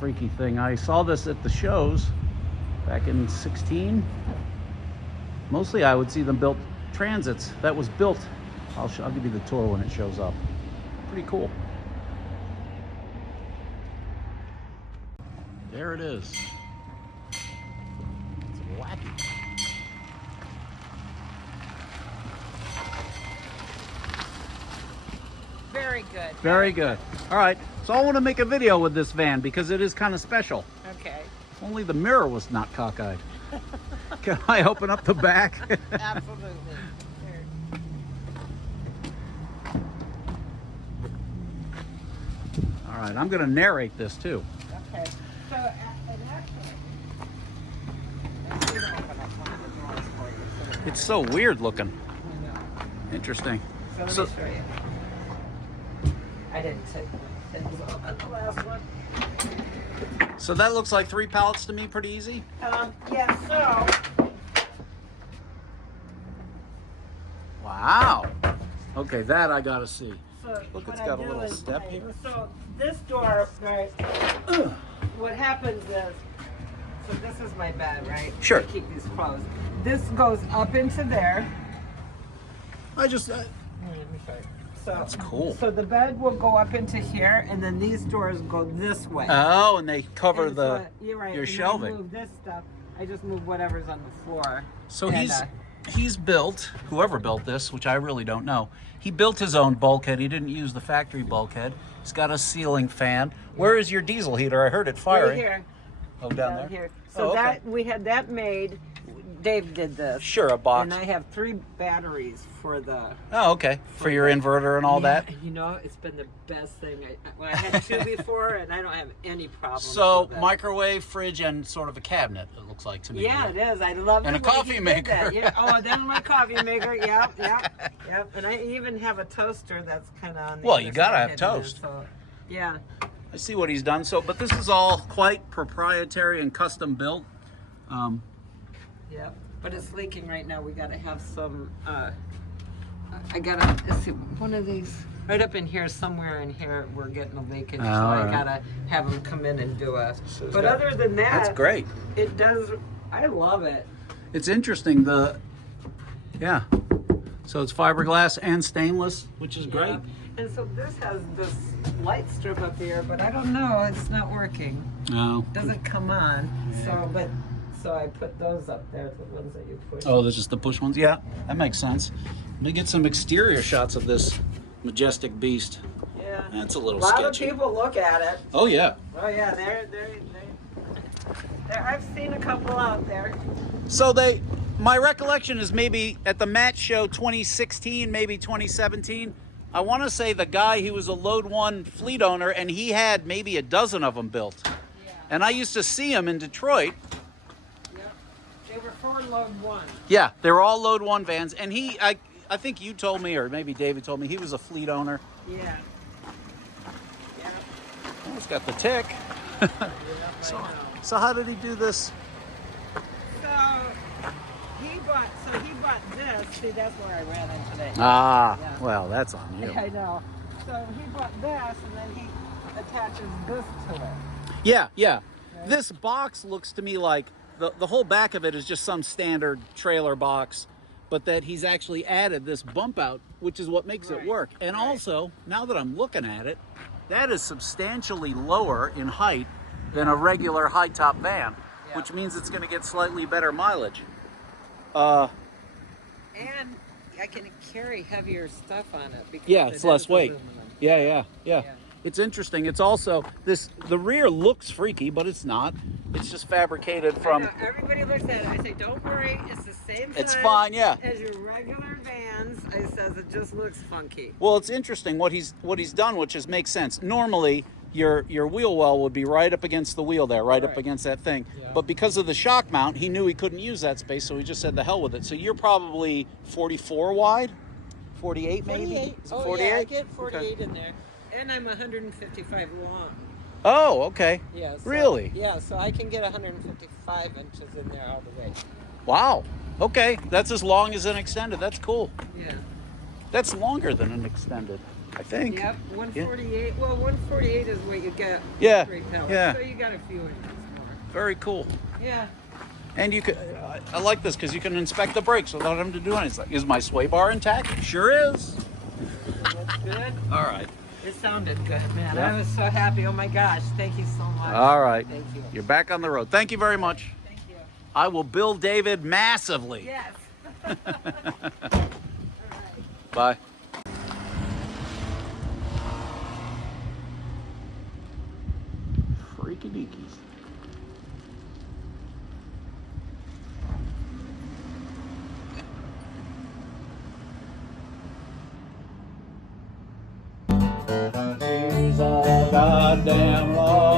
freaky thing. I saw this at the shows back in 16. Mostly I would see them built transits. That was built. I'll give you the tour when it shows up. Pretty cool. There it is. It's wacky. Very good. Very good. All right, so I want to make a video with this van because it is kind of special. Okay. Only the mirror was not cockeyed. Can I open up the back? Absolutely. All right, I'm going to narrate this too. Okay. So, and actually, let's open up one of the drawers for you. So that It's so weird looking. you know. Interesting. So let So- me show you. I didn't take things off on the last one. So that looks like 3 pallets to me, pretty easy. Yeah, so Wow. Okay, that I gotta see. Look, what it's I got a do little is step here. So this door, right? What happens is, so this is my bed, right? Sure. I keep these closed. This goes up into there. I just, Let me show you. So That's cool. So the bed will go up into here, and then these doors go this way. oh, and they cover And the so, you're right, your and I shelving. move this stuff. I just move whatever's on the floor. So And, he's built, whoever built this, which I really don't know, he built his own bulkhead. He didn't use the factory bulkhead. He's got a ceiling fan. Where is your diesel heater? I heard it right firing. here. Oh, down there? Here. So Oh, okay. that we had that made. Dave did this. Sure, a box. And I have 3 batteries for the. Oh, okay. For your inverter and all that. You know, it's been the best thing. I had 2 before, and I don't have any problems. So with it. microwave, fridge, and sort of a cabinet. It looks like to me. Yeah, it is. I love And it a when coffee he did maker. that. Yeah. Oh, then my coffee maker. Yep. And I even have a toaster that's kind of on the Well, other you gotta side have hidden in, toast. So, yeah. I see what he's done. So, but this is all quite proprietary and custom built. Yeah, but it's leaking right now. We gotta have some. I gotta let's see one of these right up in here somewhere. In here, we're getting a leakage, so I right. gotta have them come in and do a. So it's But got- other than that, That's great. It does. I love it. It's interesting. Yeah. So it's fiberglass and stainless, which is great. Yeah. And so this has this light strip up here, but I don't know. It's not working. No. Doesn't come on. So I put those up there, the ones that you push. Oh, there's just the push ones. Yeah, that makes sense. Let me get some exterior shots of this majestic beast. Yeah. That's a little A lot sketchy. of people look at it. Oh yeah. Oh yeah, I've seen a couple out there. So my recollection is maybe at the match show 2016, maybe 2017. I want to say the guy, he was a Load 1 fleet owner, and he had maybe a dozen of them built. Yeah. And I used to see him in Detroit. Yep. They were for Load 1. Yeah, they were all Load 1 vans. And I think you told me, or maybe David told me, he was a fleet owner. Yeah. Yeah. Oh, he's got the tick. So how did he do this? So he bought this. See, that's where I ran into today. Ah, Yeah. well, that's on you. I know. So he bought this, and then he attaches this to it. Yeah. Right. This box looks to me like the whole back of it is just some standard trailer box, but that he's actually added this bump out, which is what makes it Right. work. And Right. also, now that I'm looking at it, that is substantially lower in height than a regular high top van, Yeah. which means it's going to get slightly better mileage. And I can carry heavier stuff on it because Yeah, it it's less is weight. aluminum. Yeah. Yeah. It's interesting. It's also the rear looks freaky, but it's not. It's just fabricated I from. know, everybody looks at it. I say, don't worry, it's the same It's size fine, yeah. as your regular vans. I says it just looks funky. Well, it's interesting what he's done, which makes sense. Normally, your wheel well would be right up against the wheel there, right up Right. against that thing. Yeah. But because of the shock mount, he knew he couldn't use that space, so he just said the hell with it. So you're probably 44 wide, 48 maybe. 48. Is it Oh 48? yeah, I get 48 Okay. in there. And I'm 155 long. Oh, okay. Yeah. So, Really? Yeah, so I can get 155 inches in there all the way. Wow. Okay, that's as long as an extended. That's cool. Yeah. That's longer than an extended. I think. Yep, 148. Well, 148 is what you get. Yeah, Straight pellets. yeah. So you got a few inches more. Very cool. Yeah. And you could, I like this because you can inspect the brakes without having to do anything. Is my sway bar intact? Sure is. That's good. All right. It sounded good, man. Yeah. I was so happy. Oh my gosh. Thank you so much. All right. Thank you. You're back on the road. Thank you very much. Thank you. I will bill David massively. Yes. Bye. Freaky deakies. He's a goddamn law.